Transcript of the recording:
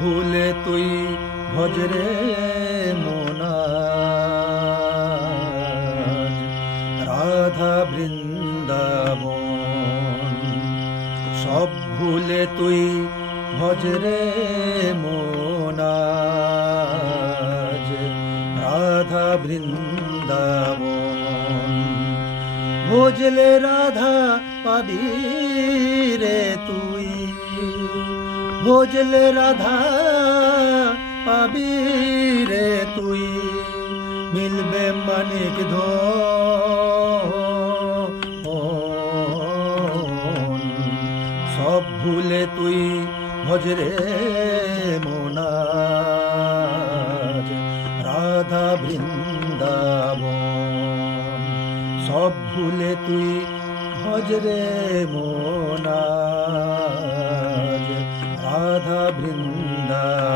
ভুলে তুই ভজরে মোনাজ রাধা বৃন্দাবন। সব ভুলে তুই ভজরে মোনাজ রাধা বৃন্দাবন। ভজলে রাধা পাবি রে তুই, ভজলে রাধা পাবি রে তুই, মিলবে মানিক ধন। সব ভুলে তুই ভজরে মোনাজ রাধা বৃন্দাবন। সব ভুলে তুই ভজরে মোনাজ রাধা বৃন্দাবন।